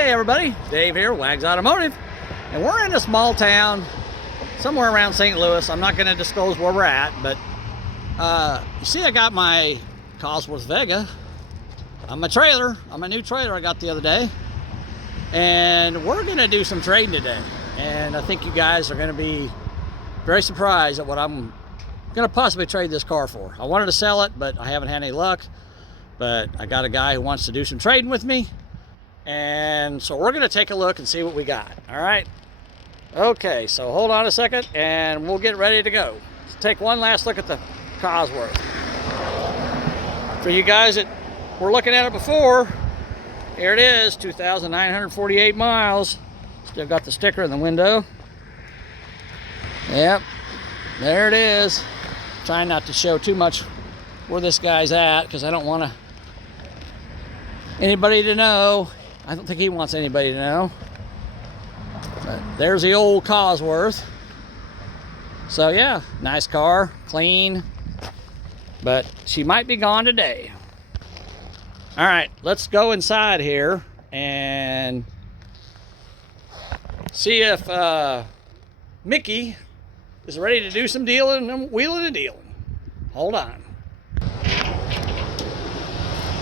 Hey everybody, Dave here, Wags Automotive, and we're in a small town somewhere around St. Louis. I'm not going to disclose where we're at, but you see I got my Cosworth Vega on my trailer, on my new trailer I got the other day, and we're going to do some trading today. And I think you guys are going to be very surprised at what I'm going to possibly trade this car for. I wanted to sell it, but I haven't had any luck, but I got a guy who wants to do some trading with me. And so we're going to take a look and see what we got. All right. Okay, so hold on a second and we'll get ready to go. Let's take one last look at the Cosworth. For you guys that were looking at it before, here it is, 2,948 miles. Still got the sticker in the window. Yep, there it is. Trying not to show too much where this guy's at because I don't want anybody to know. I don't think he wants anybody to know. But there's the old Cosworth. So yeah, nice car, clean, but she might be gone today. All right, let's go inside here and see if Mickey is ready to do some dealing and wheeling and dealing. Hold on.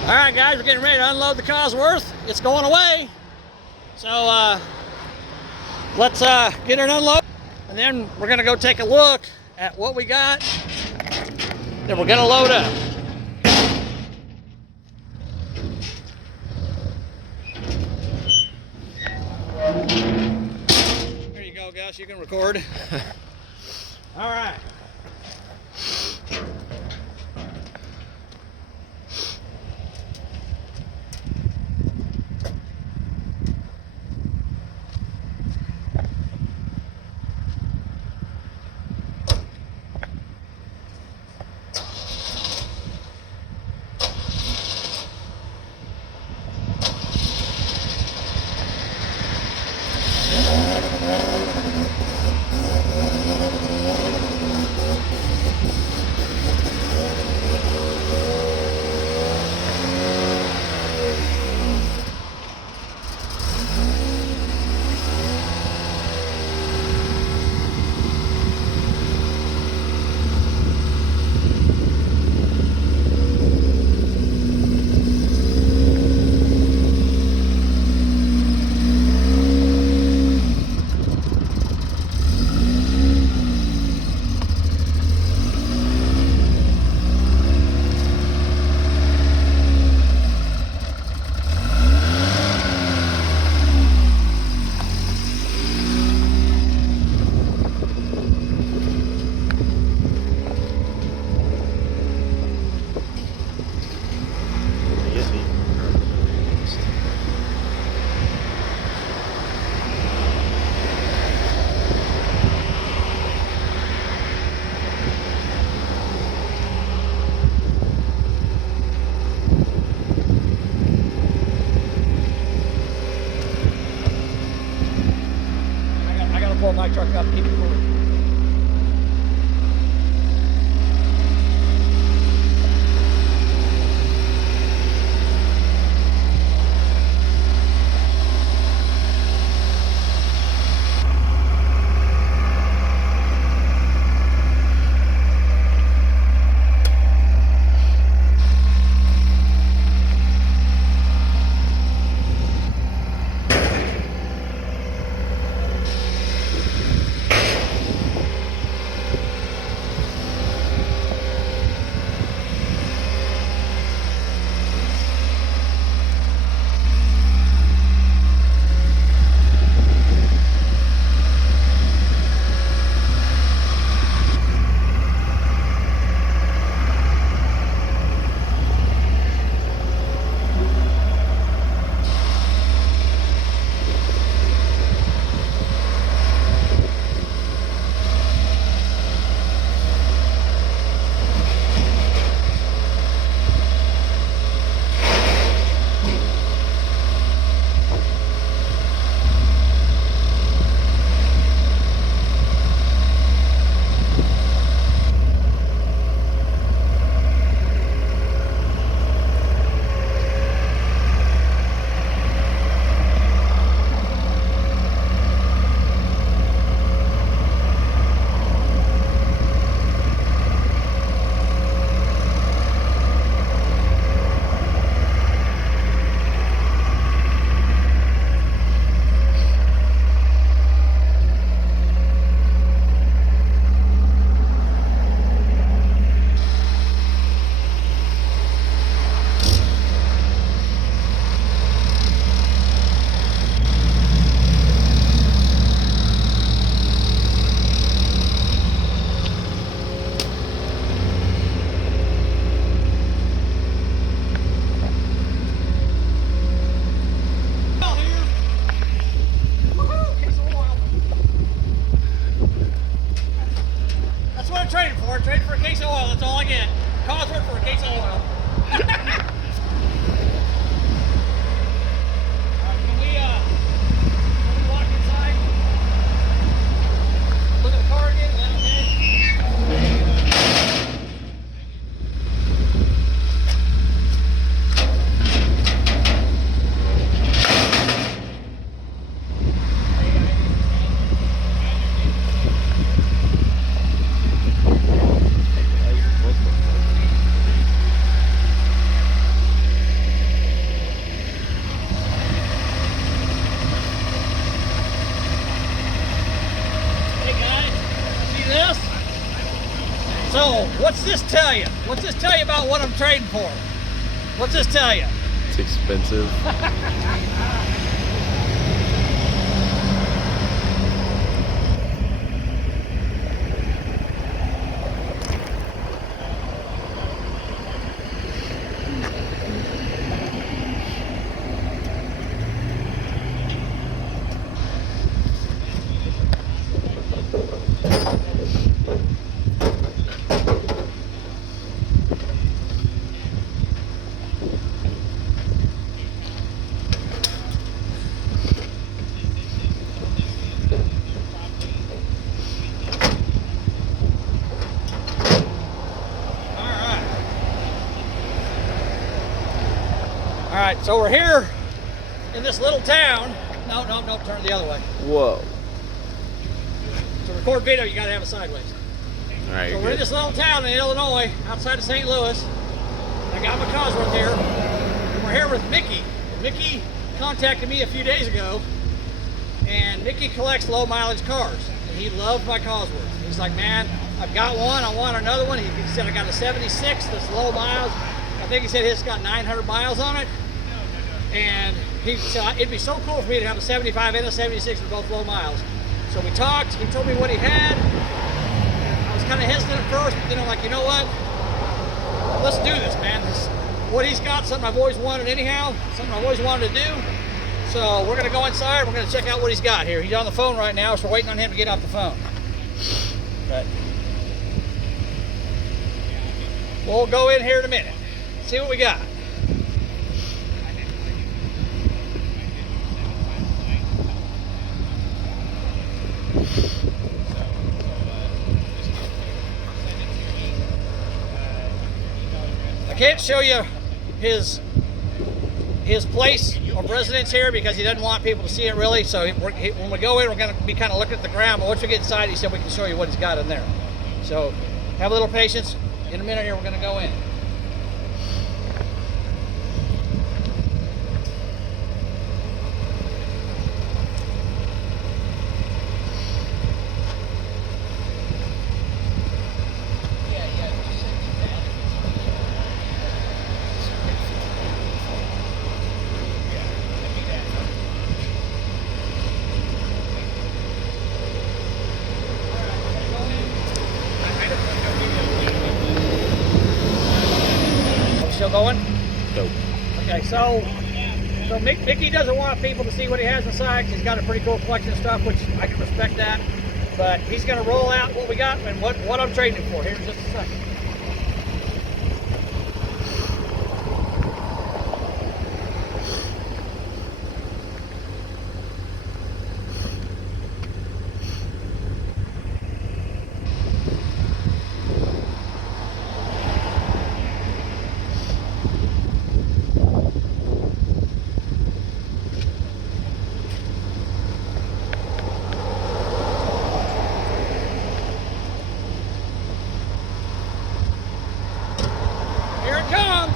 All right, guys, we're getting ready to unload the Cosworth. It's going away. So let's get it unloaded, and then we're gonna go take a look at what we got. Then we're gonna load up. There you go, Gus, you can record. All right. Pull my truck up, keep it moving. of oil, that's all I get. Cosworth for a case of oil. Can we walk inside? Look at the car again, is that okay? So, what's this tell you? What's this tell you about what I'm trading for? What's this tell you? It's expensive. All right, so we're here in this little town. No, turn it the other way. Whoa. To record video, you gotta have it sideways. All right, So we're in this little town in Illinois, outside of St. Louis. I got my Cosworth here, and we're here with Mickey. Mickey contacted me a few days ago, and Mickey collects low mileage cars, and he loved my Cosworth. He's like, man, I've got one, I want another one. He said, I got a 76 that's low miles. I think he said his got 900 miles on it. And he said, it'd be so cool for me to have a 75 and a 76 with both low miles. So we talked, he told me what he had. I was kind of hesitant at first, but then I'm like, you know what? Let's do this, man. What he's got, something I've always wanted anyhow, something I've always wanted to do. So we're gonna go inside, we're gonna check out what he's got here. He's on the phone right now, so we're waiting on him to get off the phone. But we'll go in here in a minute, see what we got. I can't show you his place of residence here because he doesn't want people to see it really. So when we go in, we're going to be kind of looking at the ground. But once we get inside, he said we can show you what he's got in there. So have a little patience. In a minute here, we're going to go in. Still going? Nope. Okay, so Mickey doesn't want people to see what he has inside. He's got a pretty cool collection of stuff, which I can respect that. But he's going to roll out what we got and what I'm trading it for here in just a second. Here it comes.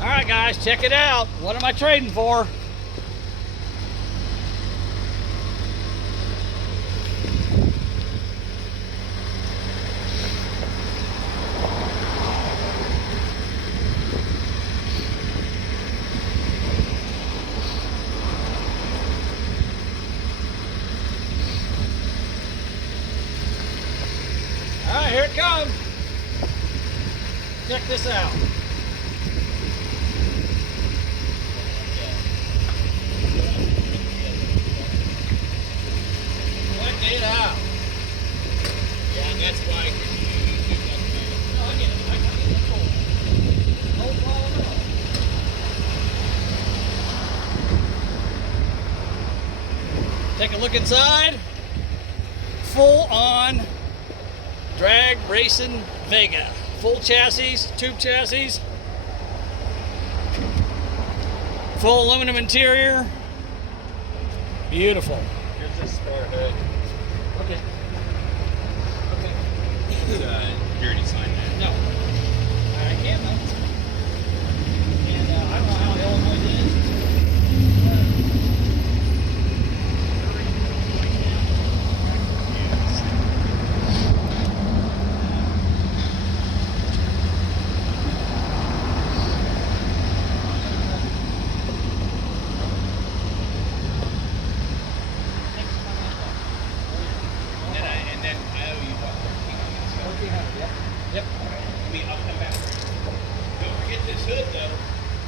All right, guys, check it out. What am I trading for? All right, here it comes. Check this out. Check it out. Yeah, that's why. Take a look inside. Full on drag racing Vega. Full chassis, tube chassis. Full aluminum interior. Beautiful. Here's the spare hood. Okay. You already signed that. No. I can't though. And I don't know how the Illinois is. And then I owe you about 13 on this. Yep. I mean, I'll come back. Don't forget this hood though.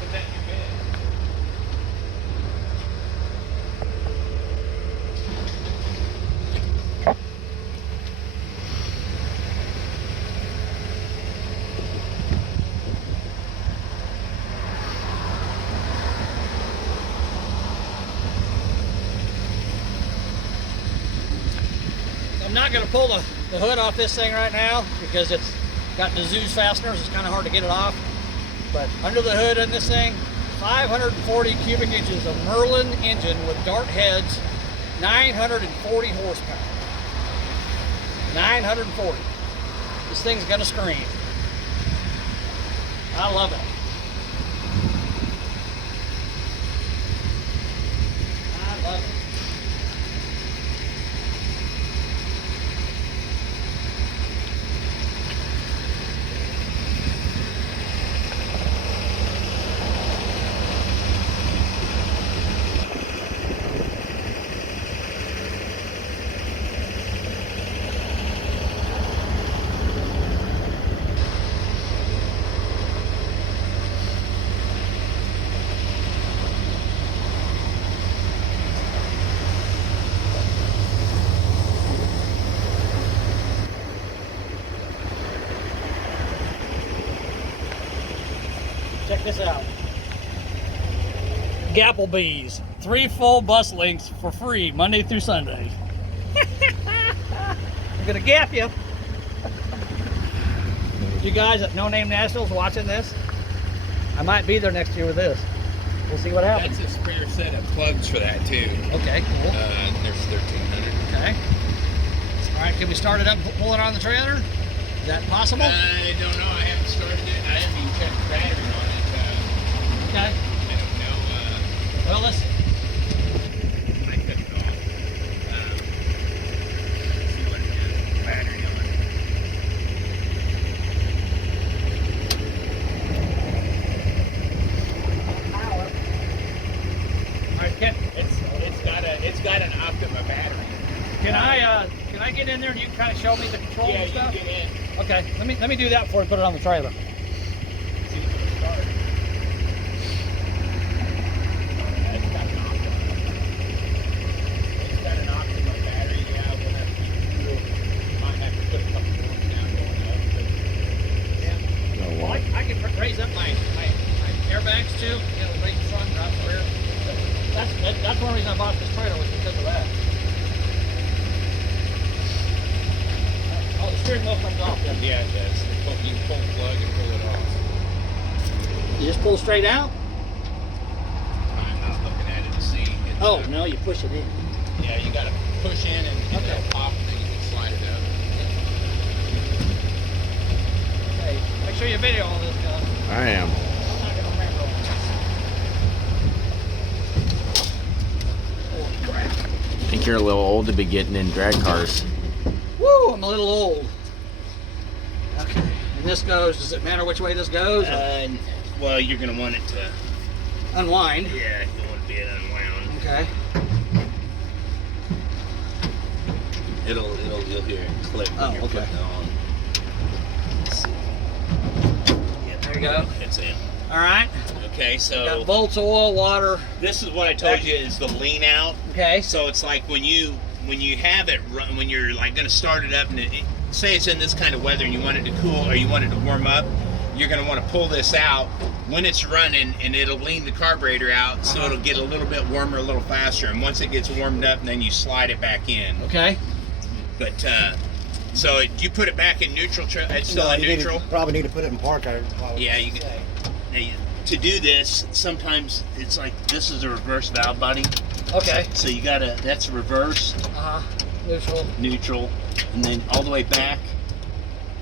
Put that in your bed. I'm not going to pull the hood off this thing right now because it's got the Zeus fasteners. It's kind of hard to get it off. But under the hood in this thing, 540 cubic inches of Merlin engine with dart heads, 940 horsepower. 940. This thing's going to scream. I love it. I love it. Check this out. Gapplebees. 3 full bus links for free Monday through Sunday. I'm gonna gap you. You guys at No Name Nationals watching this? I might be there next year with this. We'll see what happens. That's a spare set of plugs for that too. Okay, cool. There's 1,300. Okay. All right, can we start it up and pull it on the trailer? Is that possible? I don't know. I haven't started it. I haven't even checked the battery on it. Okay. I don't know. Well, let's. I took it off. See what it is. Battery on it. All right, It's got an Optima battery. can I get in there and you can kind of show me the controls Yeah, and you stuff? get in. Okay, let me do that before we put it on the trailer. See if it'll start. It's got an Optima. It's got an Optima battery. Yeah, we'll have to might have to put a couple more down going up. But Yeah. Well, I can raise up my airbags too. You know, raise the front, drop the rear. That's one reason I bought this trailer was because of that. Oh, the steering wheel comes off. yeah, it does. You can pull the plug and pull it off. You just pull straight out. I'm not looking at it to see. It's, Oh no, you push it in. Yeah, you got to push in and Okay. it'll pop and then you can slide it up. Hey, make sure you video all this stuff. I am. I'm not gonna remember all this. Oh crap. I think you're a little old to be getting in drag cars. Woo, I'm a little old. Okay. And this goes, does it matter which way this goes? Or Well, you're going to want it to, unwind. yeah, you want to be unwound. Okay. You'll hear it click when Oh, you're okay. putting it on. Let's see. Yeah, There you go. it's in. All right. Okay, Got so volts, oil, water. this is what I told you is the lean out. Okay. So it's like when you have it run, when you're like going to start it up and say it's in this kind of weather and you want it to cool or you want it to warm up, you're going to want to pull this out, when it's running, and it'll lean the carburetor out, so it'll get a little bit warmer a little faster. And once it gets warmed up, then you slide it back in. Okay. But so you put it back in neutral. It's still in neutral. Probably need to put it in park. Yeah, you can. To do this, sometimes it's like this is a reverse valve body. Okay. So you gotta. That's reverse. Neutral. Neutral, and then all the way back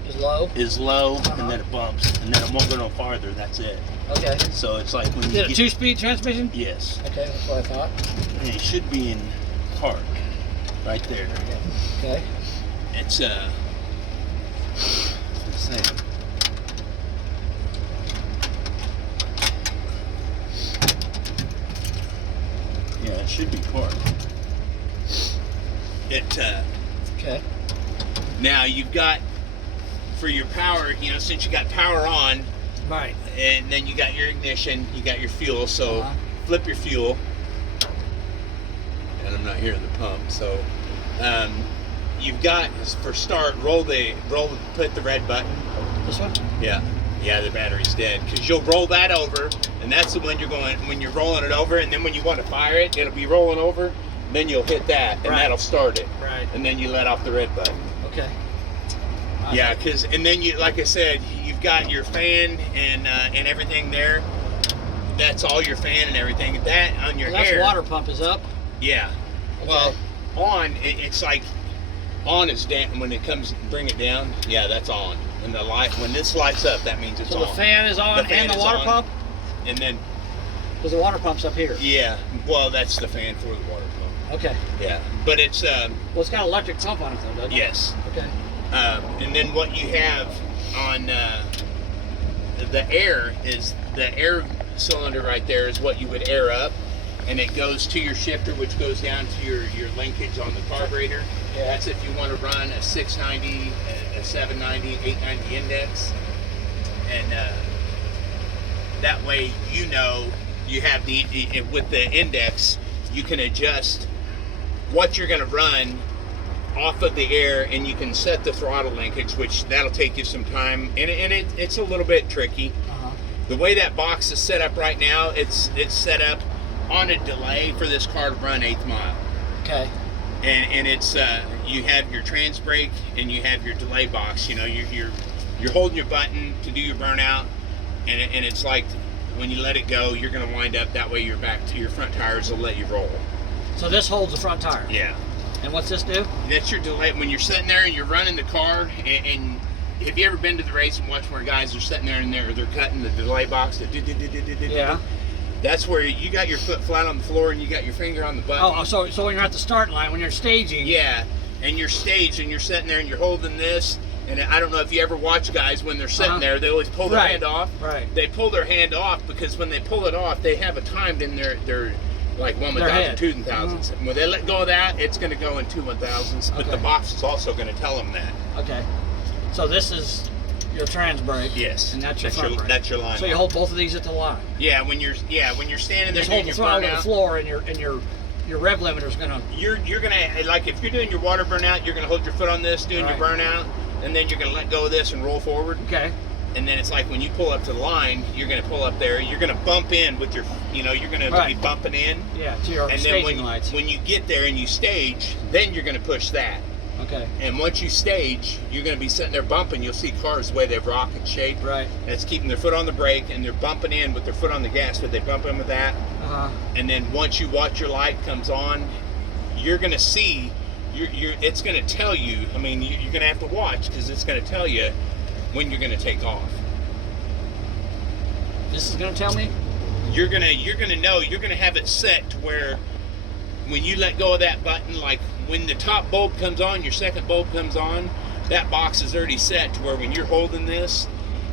Is low. is low, and then it bumps, and then it won't go no farther. That's it. Okay. So it's like when Is you it a 2-speed transmission? Yes. Okay, that's what I thought. And it should be in park, right there. Okay. It's the same. Yeah, it should be park. Okay. Now you've got, for your power, since you got power on, Right. and then you got your ignition, you got your fuel, so flip your fuel. And I'm not hearing the pump, so you've got, for start, put the red button. This one? Yeah, the battery's dead, because you'll roll that over, and that's the one when you're rolling it over, and then when you want to fire it, it'll be rolling over, then you'll hit that, and that'll start it. Right. And then you let off the red button. Okay. Yeah, and then you, like I said, you've got your fan and everything there. That's all your fan and everything. That on your That's air. water pump is up. Yeah. Okay. Well, on it's like on is down when it comes. Bring it down. Yeah, that's on. When this lights up, that means it's So on. the fan is on fan and the is water on, pump? And then Because the water pump's up here. yeah, well that's the fan for the water pump. Okay. Yeah, but it's Well, it's got an electric pump on it though, doesn't it? yes. Okay. And then what you have on the air is the air cylinder right there is what you would air up, and it goes to your shifter, which goes down to your linkage on the carburetor. Yeah. That's if you want to run a 690, a 790, 890 index, and that way you have with the index you can adjust what you're going to run off of the air, and you can set the throttle linkage, which that'll take you some time, and it's a little bit tricky. The way that box is set up right now, it's set up on a delay for this car to run 1/8 mile. Okay. And it's you have your trans brake and you have your delay box. You're holding your button to do your burnout, and it's like when you let it go, you're going to wind up that way. Your front tires will let you roll. So this holds the front tire. Yeah. And what's this do? That's your delay when you're sitting there and you're running the car. And have you ever been to the race and watched where guys are sitting there and they're cutting the delay box? Yeah. That's where you got your foot flat on the floor and you got your finger on the button. Oh, so when you're at the start line, when you're staging. Yeah, and you're staged and you're sitting there and you're holding this. And I don't know if you ever watch guys when they're sitting there, they always pull their hand off. Right. They pull their hand off because when they pull it off, they have a timed in their like 1/1000, 2/1000. When they let go of that, it's going to go in 2/1000s. But the box is also going to tell them that. Okay. So this is your trans brake. Yes. And that's your front brake. That's your line. So you hold both of these at the line. Yeah, when you're standing there Just hold doing the your throttle to burnout, the floor, and your rev limiter's gonna. You're gonna, like if you're doing your water burnout, you're gonna hold your foot on this doing your burnout, and then you're gonna let go of this and roll forward. Okay. And then it's like when you pull up to the line, you're gonna pull up there. You're gonna bump in with your, you're gonna be bumping in. Yeah, to your and staging then lights. when you get there and you stage, then you're gonna push that. Okay. And once you stage, you're gonna be sitting there bumping. You'll see cars the way they rock and shake. Right. And it's keeping their foot on the brake and they're bumping in with their foot on the gas, but they bump in with that. And then once you watch your light comes on, you're gonna see. It's gonna tell you. I mean, you're gonna have to watch because it's gonna tell you when you're gonna take off. This is gonna tell me? You're gonna know. You're gonna have it set to where when you let go of that button, like when the top bulb comes on, your second bulb comes on, that box is already set to where when you're holding this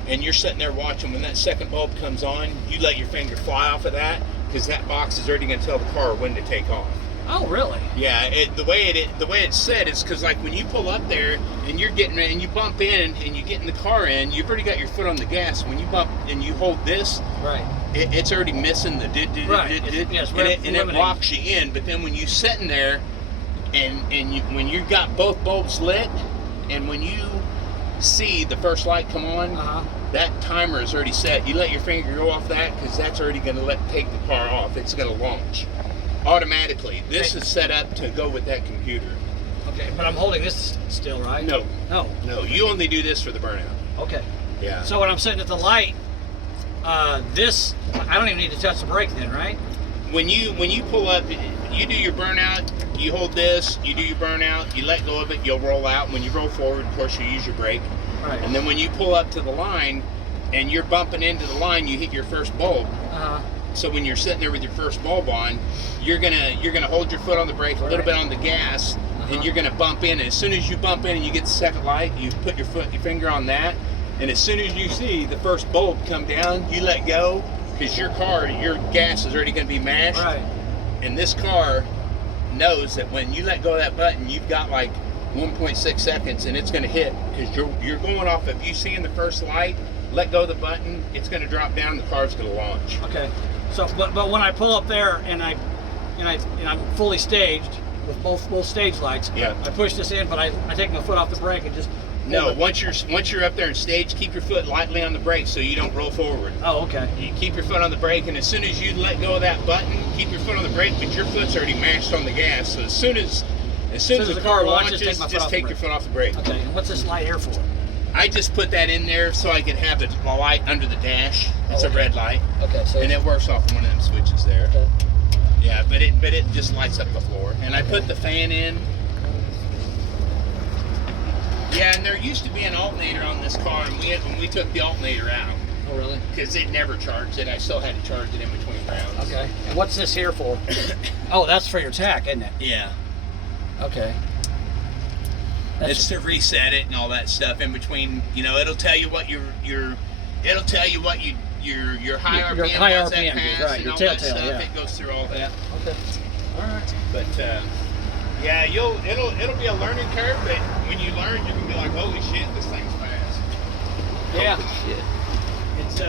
and you're sitting there watching, when that second bulb comes on, you let your finger fly off of that because that box is already gonna tell the car when to take off. Oh, really? Yeah, the way it's set is because like when you pull up there and you're getting and you bump in and you get in the car in, you've already got your foot on the gas. When you bump and you hold this, it's already missing the and it locks you in. But then when you sitting there and when you got both bulbs lit, and when you see the first light come on, that timer is already set. You let your finger go off that because that's already going to take the car off. It's going to launch automatically. This is set up to go with that computer. Okay, but I'm holding this still, right? No. No. No, you only do this for the burnout. Okay. Yeah. So when I'm sitting at the light, this, I don't even need to touch the brake then, right? When you pull up, you do your burnout, you hold this, you do your burnout, you let go of it, you'll roll out. When you roll forward, of course, you use your brake. Right. And then when you pull up to the line and you're bumping into the line, you hit your first bulb. So when you're sitting there with your first bulb on, you're gonna hold your foot on the brake, a little bit on the gas, and you're gonna bump in. And as soon as you bump in and you get the second light, you put your finger on that, and as soon as you see the first bulb come down, you let go, because your gas is already gonna be mashed. Right. And this car knows that when you let go of that button, you've got like 1.6 seconds, and it's gonna hit, because you're going off. If you see in the first light, let go of the button, it's gonna drop down, the car's gonna launch. Okay. So, but when I pull up there and I'm fully staged with both stage lights, Yeah. I push this in, but I take my foot off the brake and just. No, once you're up there in stage, keep your foot lightly on the brake so you don't roll forward. Oh, okay. You keep your foot on the brake, and as soon as you let go of that button, keep your foot on the brake, but your foot's already mashed on the gas. So as soon as the car launches, just take your foot off the brake. Okay. And what's this light here for? I just put that in there so I could have a light under the dash. It's a red light. Okay. So. And it works off of one of them switches there. Okay. Yeah, but it just lights up the floor. And I put the fan in. Yeah, and there used to be an alternator on this car, and we took the alternator out. Oh, really? Because it never charged it. I still had to charge it in between rounds. Okay. And what's this here for? Oh, that's for your tack, isn't it? Yeah. Okay. It's to reset it and all that stuff in between. You know, it'll tell you what your high RPM high ones that RPM, pass right, and your all telltale, that stuff. yeah. It goes through all that. Yeah. Okay. All right. But yeah, it'll be a learning curve, but when you learn, you're gonna be like, holy shit, this thing's fast. Yeah. Holy shit. It's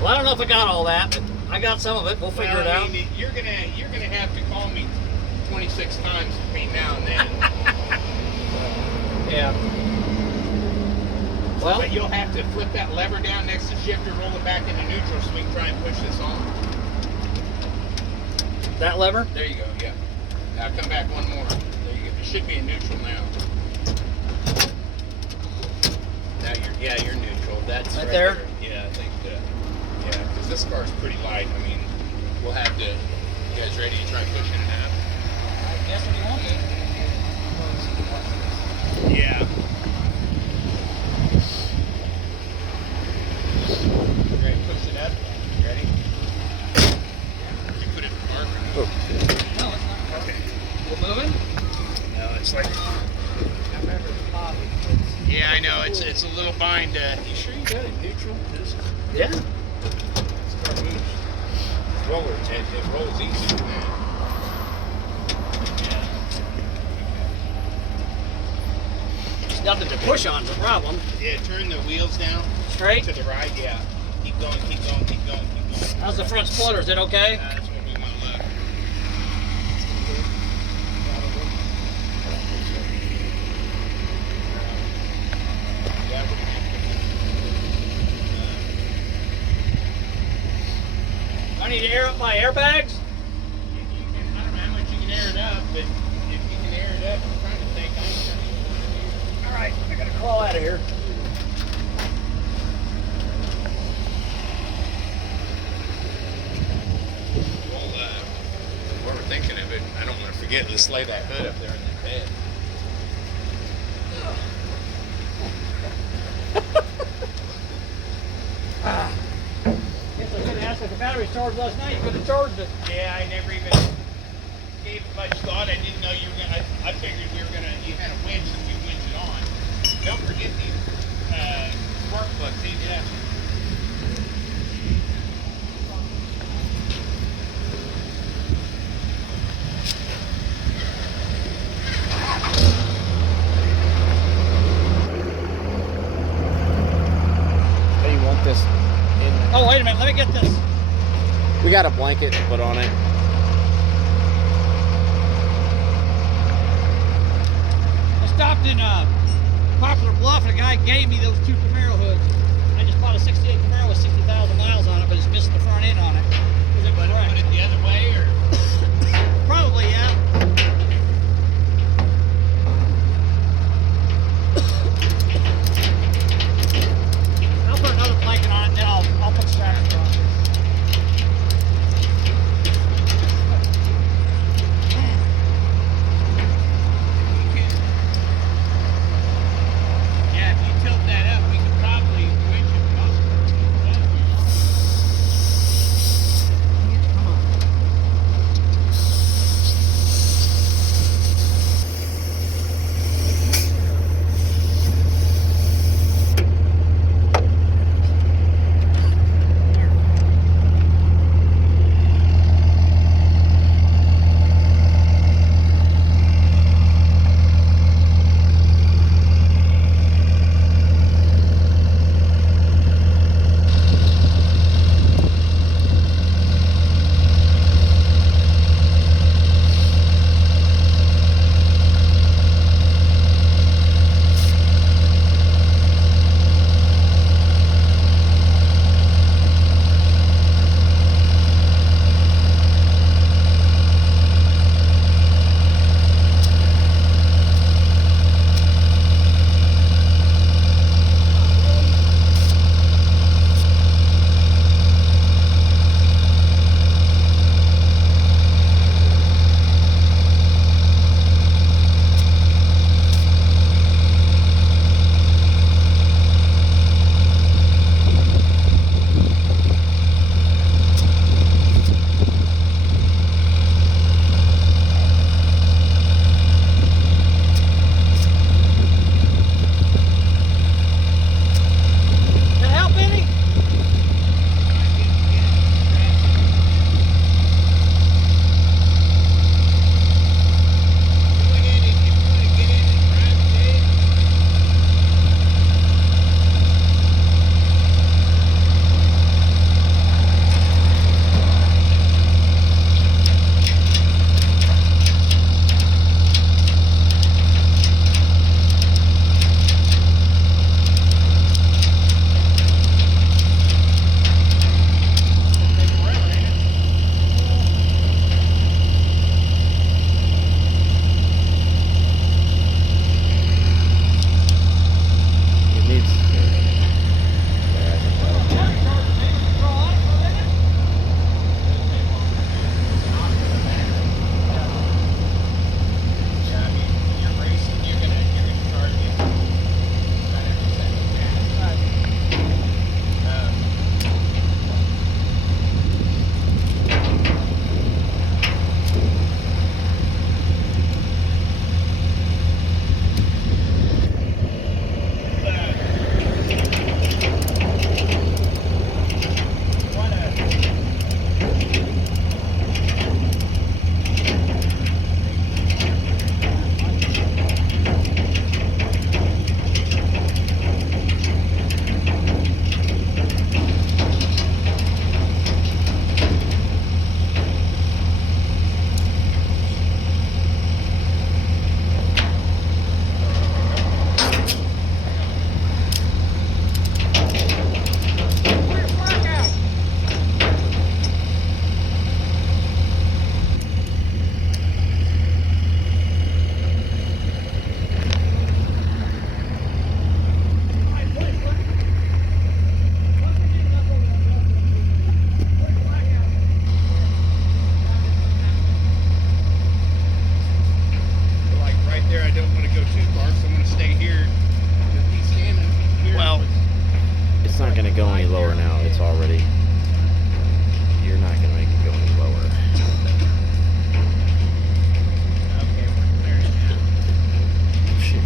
Well, I don't know if I got all that, but I got some of it. We'll figure it out. You're gonna have to call me 26 times between now and then. Yeah. Well, But you'll have to flip that lever down next to shifter, roll it back into neutral so we can try and push this on. that lever? There you go, yeah. Now come back one more. There you go. It should be in neutral now. Now you're neutral. That's Right there? Yeah, I think because this car's pretty light. I mean, we'll have to. You guys ready to try and push it in half? I guess if you want to. Yeah. Ready to push it up? Ready? You put it in park? Oh, shit. No, it's not. Okay. We're moving? No, it's like. I remember the Bobby. Yeah, I know. It's a little bind. You sure you got it neutral? Yeah. This car moves. Rollers. It rolls easy. There's nothing to push on, the problem. Yeah, turn the wheels down. Straight? To the right, yeah. Keep going, keep going, keep going, keep going. How's the front splitter? Is it okay? That's what we want to look. Yeah, we're gonna have to. I need to air up my airbags? I don't know how much you can air it up, but if you can air it up, I'm trying to think. All right, I gotta crawl out of here. Well, while we're thinking of it, I don't want to forget. Let's lay that hood up there in the bed. Guess I should have asked if the battery charged last night. You could have charged it. Yeah, I never even gave it much thought. I didn't know you were gonna. I figured you had a winch and you winch it on. Don't forget these spark plugs. Yeah. How do you want this in? Oh, wait a minute. Let me get this. We got a blanket to put on it. I stopped in Poplar Bluff, and a guy gave me those 2 Camaro hoods. I just bought a 68 Camaro with 60,000 miles on it, but it's missing the front end on it. Was it Put correct? it the other way, or Probably, yeah. I'll put another blanket on it, and then I'll put straps on it. yeah, if you tilt that up, we could probably winch it. Come on. That help any? It needs. Yeah, I think that'll do. Yeah, I mean, when you're racing, you're gonna start getting 100% like right there, I don't want to go too far, so I'm going to stay here. Just be standing here. Well, it's not gonna go any lower now. It's already. You're not gonna make it go any lower. Okay, we're clear now. Shit.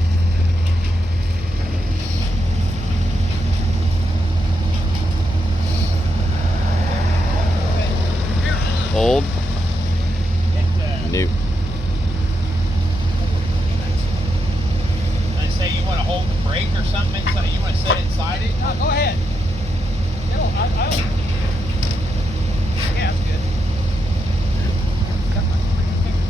Old, new. I say you want to hold the brake or something inside. You want to sit inside it? No, go ahead. I don't. Yeah, that's good. Got my freaking finger.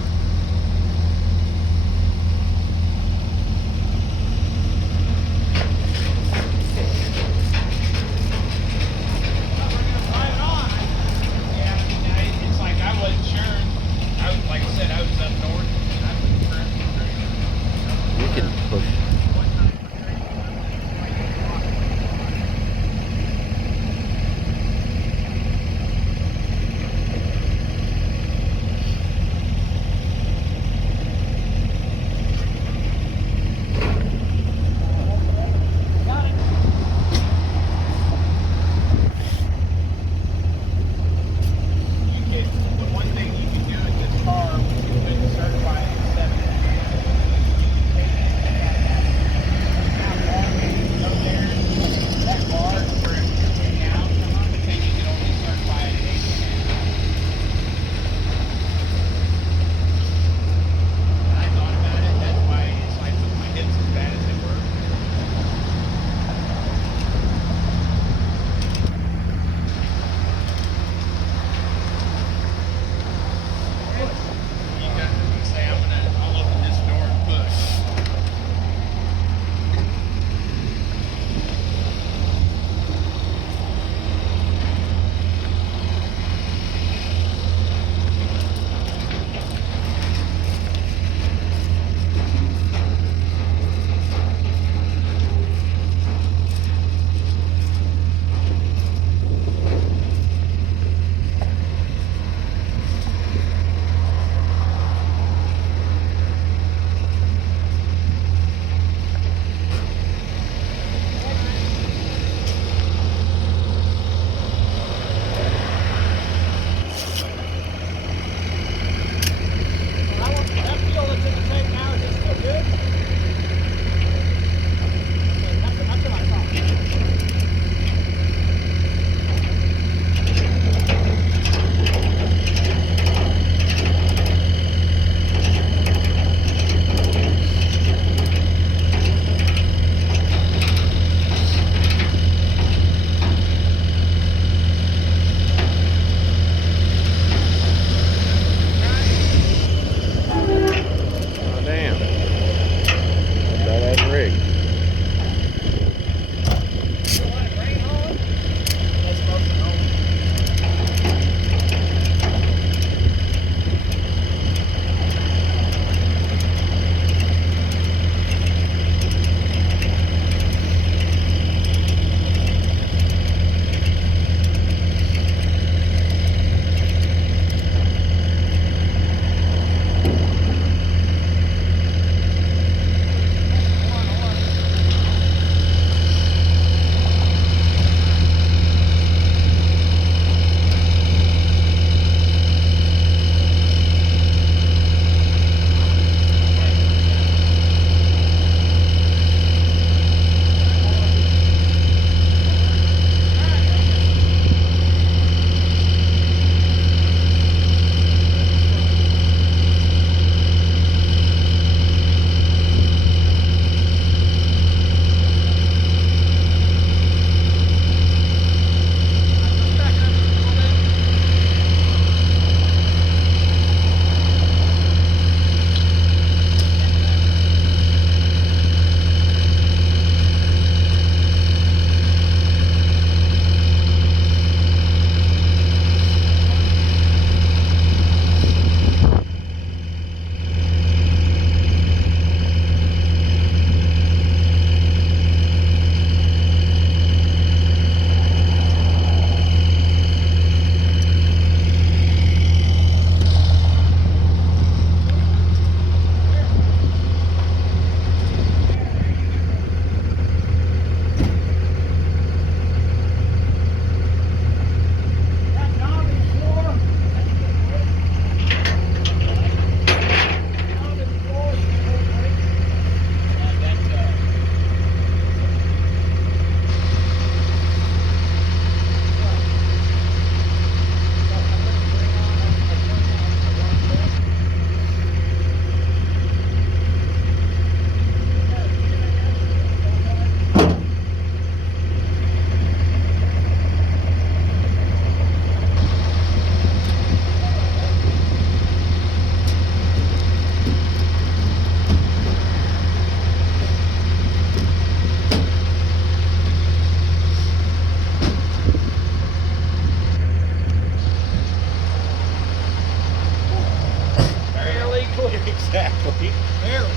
Exactly. Barely.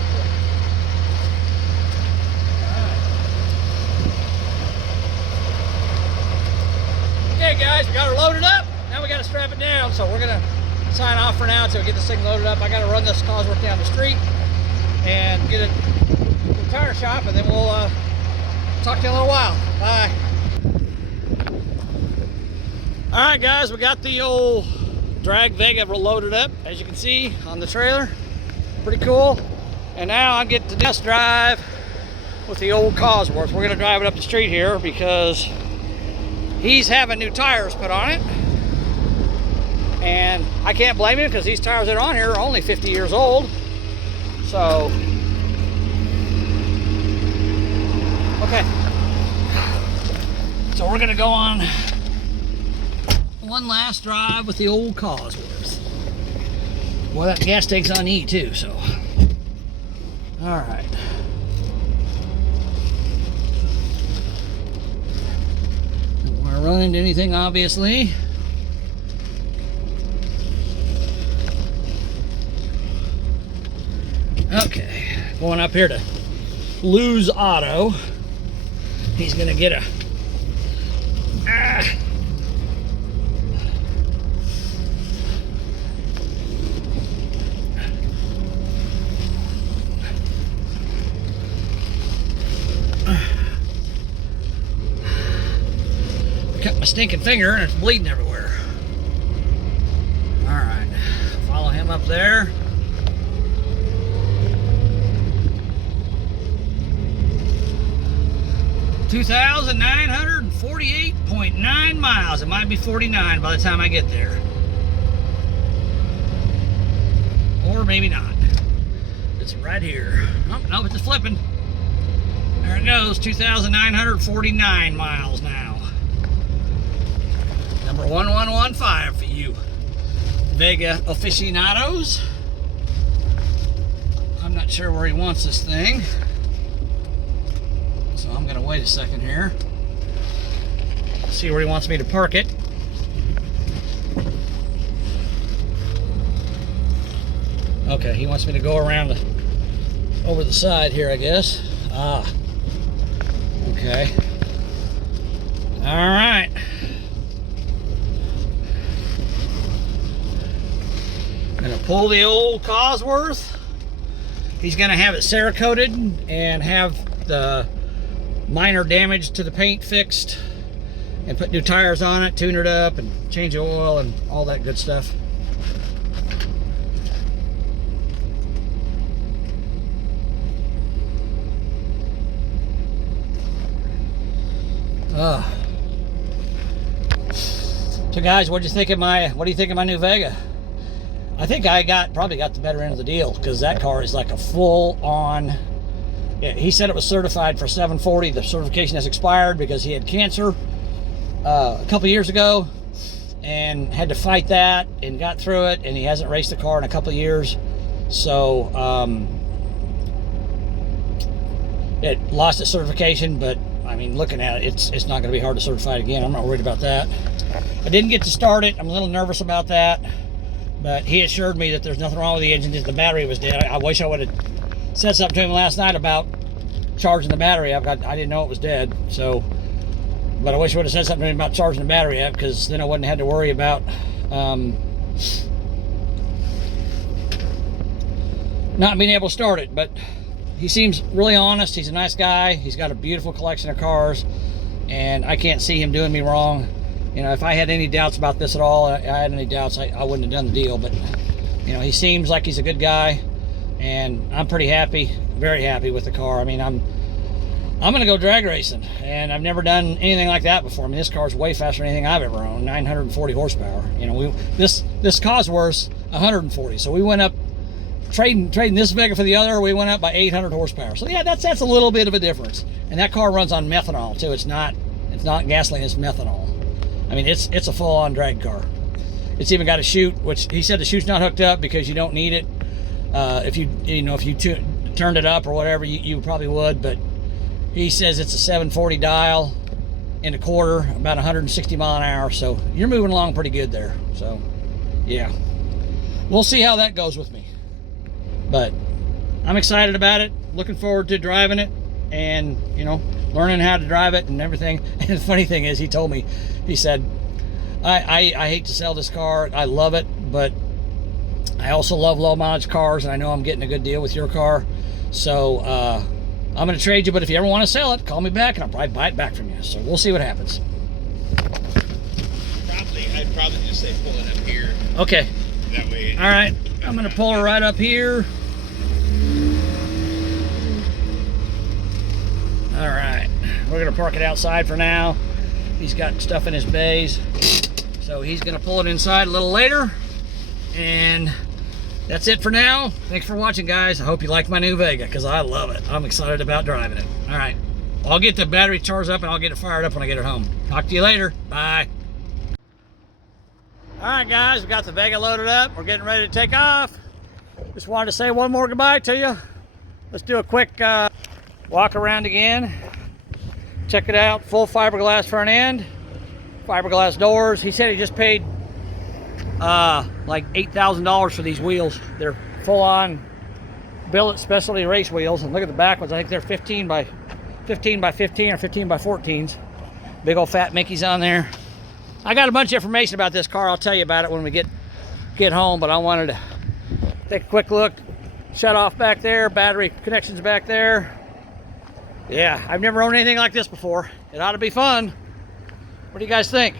Okay, guys, we got her loaded up. Now we got to strap it down. So we're gonna sign off for now until we get this thing loaded up. I got to run this Cosworth down the street and get it to the tire shop, and then we'll talk to you in a little while. Bye. All right, guys, we got the old drag Vega loaded up, as you can see on the trailer. Pretty cool. And now I get to test drive with the old Cosworth. We're gonna drive it up the street here because he's having new tires put on it. And I can't blame him because these tires that are on here are only 50 years old. So, okay. So we're gonna go on one last drive with the old Cosworth. Well, that gas tank's on E too, so. All right. Don't want to run into anything, obviously. Okay, going up here to Lou's Auto. He's gonna get a cut my stinking finger and it's bleeding everywhere. All right, follow him up there. $2,948.9 miles. It might be 49 by the time I get there. Or maybe not. It's right here. Oh, no, it's just flipping. There it goes, 2,949 miles now. Number 1115 for you Vega aficionados. I'm not sure where he wants this thing. So I'm gonna wait a second here. See where he wants me to park it. Okay, he wants me to go around over the side here, I guess. Ah. Okay. All right. Gonna pull the old Cosworth. He's gonna have it Cerakoted and have the minor damage to the paint fixed and put new tires on it, tune it up, and change the oil and all that good stuff. So guys, what do you think of my new Vega? I think I probably got the better end of the deal because that car is like a full-on. Yeah, he said it was certified for 740. The certification has expired because he had cancer a couple years ago and had to fight that and got through it, and he hasn't raced the car in a couple of years. So it lost its certification, but I mean, looking at it, it's not going to be hard to certify it again. I'm not worried about that. I didn't get to start it. I'm a little nervous about that, but he assured me that there's nothing wrong with the engine, just the battery was dead. I wish I would have said something to him last night about charging the battery up. I didn't know it was dead, so. But I wish I would have said something to him about charging the battery up, because then I wouldn't have had to worry about not being able to start it. But he seems really honest. He's a nice guy. He's got a beautiful collection of cars, and I can't see him doing me wrong. You know, if I had any doubts about this at all, I had any doubts, I wouldn't have done the deal. But you know, he seems like he's a good guy, and I'm pretty happy, very happy with the car. I mean, I'm gonna go drag racing, and I've never done anything like that before. I mean, this car's way faster than anything I've ever owned. 940 horsepower. You know, this Cosworth's 140. So we went up trading this Vega for the other. We went up by 800 horsepower. So yeah, that's a little bit of a difference. And that car runs on methanol too. It's not gasoline. It's methanol. I mean, it's a full-on drag car. It's even got a chute, which he said the chute's not hooked up because you don't need it. If you turned it up or whatever, you probably would, but he says it's a 740 dial in a quarter, about 160 mile an hour. So you're moving along pretty good there. So yeah, we'll see how that goes with me. But I'm excited about it. Looking forward to driving it, and you know, learning how to drive it and everything. And the funny thing is, he told me, he said, I hate to sell this car. I love it, but I also love low mileage cars, and I know I'm getting a good deal with your car. So I'm going to trade you, but if you ever want to sell it, call me back and I'll probably buy it back from you. So we'll see what happens. I'd probably just say pull it up here. Okay. That way. All right. I'm going to pull her right up here. All right. We're going to park it outside for now. He's got stuff in his bays. So he's going to pull it inside a little later. And that's it for now. Thanks for watching, guys. I hope you like my new Vega, because I love it. I'm excited about driving it. All right. I'll get the battery charged up and I'll get it fired up when I get it home. Talk to you later. Bye. All right, guys. We got the Vega loaded up. We're getting ready to take off. Just wanted to say one more goodbye to you. Let's do a quick walk around again. Check it out. Full fiberglass front end. Fiberglass doors. He said he just paid like $8,000 for these wheels. They're full-on billet specialty race wheels, and look at the back ones. I think they're 15 by 15 or 15 by 14s. Big old fat Mickeys on there. I got a bunch of information about this car. I'll tell you about it when we get home, but I wanted to take a quick look. Shut off back there, battery connections back there. Yeah, I've never owned anything like this before. It ought to be fun. What do you guys think?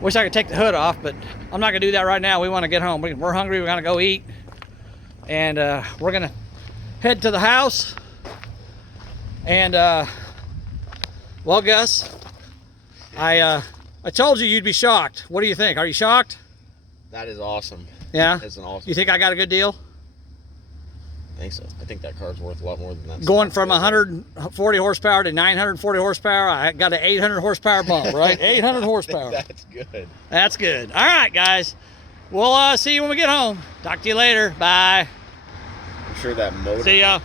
Wish I could take the hood off, but I'm not gonna do that right now. We want to get home. We're hungry. We're gonna go eat, and we're gonna head to the house. And well, Gus, I told you you'd be shocked. What do you think? Are you shocked? That is awesome. Yeah. That's an awesome. You think I got a good deal? I think so. I think that car's worth a lot more than that. Going from 140 horsepower to 940 horsepower, I got an 800 horsepower bump, right? 800 horsepower. That's good. That's good. All right, guys. We'll see you when we get home. Talk to you later. Bye. I'm sure that motor. See ya.